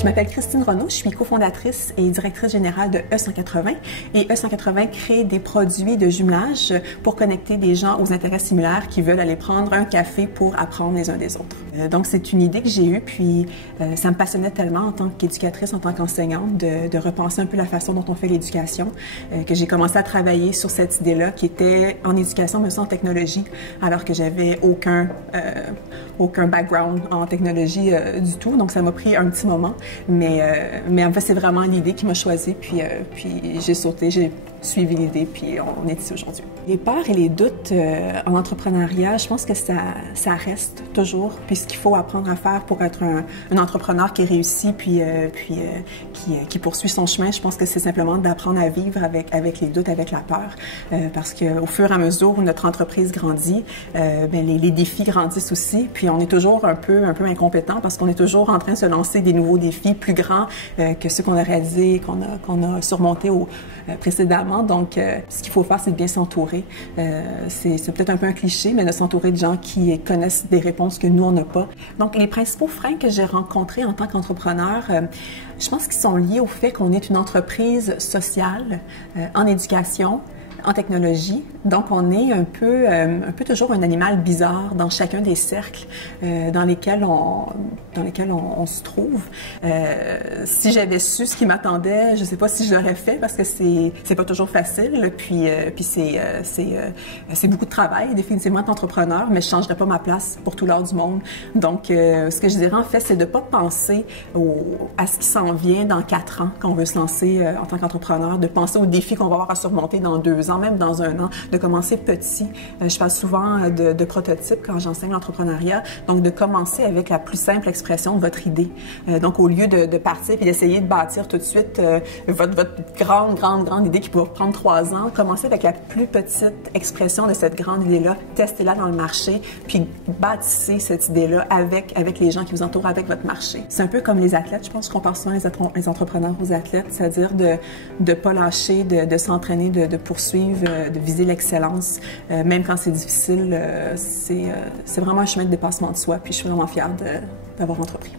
Je m'appelle Christine Renaud, je suis cofondatrice et directrice générale de E180. Et E180 crée des produits de jumelage pour connecter des gens aux intérêts similaires qui veulent aller prendre un café pour apprendre les uns des autres. Donc c'est une idée que j'ai eue, puis ça me passionnait tellement en tant qu'éducatrice, en tant qu'enseignante, de repenser un peu la façon dont on fait l'éducation, que j'ai commencé à travailler sur cette idée-là qui était en éducation, mais aussi en technologie, alors que j'avais aucun background en technologie du tout. Donc ça m'a pris un petit moment, mais en fait c'est vraiment l'idée qui m'a choisie, puis j'ai sauté, j'ai suivi l'idée, puis on est ici aujourd'hui. Les peurs et les doutes en entrepreneuriat, je pense que ça reste toujours, puis ce qu'il faut apprendre à faire pour être un entrepreneur qui réussit, puis qui poursuit son chemin, je pense que c'est simplement d'apprendre à vivre avec les doutes, avec la peur, parce qu'au fur et à mesure où notre entreprise grandit, les défis grandissent aussi, puis on est toujours un peu incompétent parce qu'on est toujours en train de se lancer des nouveaux défis plus grands que ceux qu'on a réalisés, qu'on a surmontés précédemment. Donc, ce qu'il faut faire, c'est de bien s'entourer. C'est peut-être un peu un cliché, mais de s'entourer de gens qui connaissent des réponses que nous, on n'a pas. Donc, les principaux freins que j'ai rencontrés en tant qu'entrepreneur, je pense qu'ils sont liés au fait qu'on est une entreprise sociale en éducation, en technologie. Donc, on est un peu toujours un animal bizarre dans chacun des cercles dans lesquels on se trouve. Si j'avais su ce qui m'attendait, je ne sais pas si je l'aurais fait parce que c'est pas toujours facile. Puis c'est beaucoup de travail, définitivement, d'entrepreneur, mais je ne changerais pas ma place pour tout l'or du monde. Donc, ce que je dirais en fait, c'est de ne pas penser à ce qui s'en vient dans 4 ans quand on veut se lancer en tant qu'entrepreneur, de penser aux défis qu'on va avoir à surmonter dans 2 ans, même dans 1 an, de commencer petit. Je parle souvent de prototypes quand j'enseigne l'entrepreneuriat, donc de commencer avec la plus simple expression de votre idée. Donc au lieu de partir et d'essayer de bâtir tout de suite votre grande idée qui pourrait prendre 3 ans, commencez avec la plus petite expression de cette grande idée-là, testez-la dans le marché, puis bâtissez cette idée-là avec les gens qui vous entourent, avec votre marché. C'est un peu comme les athlètes, je pense qu'on parle souvent les entrepreneurs aux athlètes, c'est-à-dire de ne pas lâcher, de s'entraîner, de poursuivre, de viser l'excellence, même quand c'est difficile. C'est vraiment un chemin de dépassement de soi, puis je suis vraiment fière d'avoir entrepris.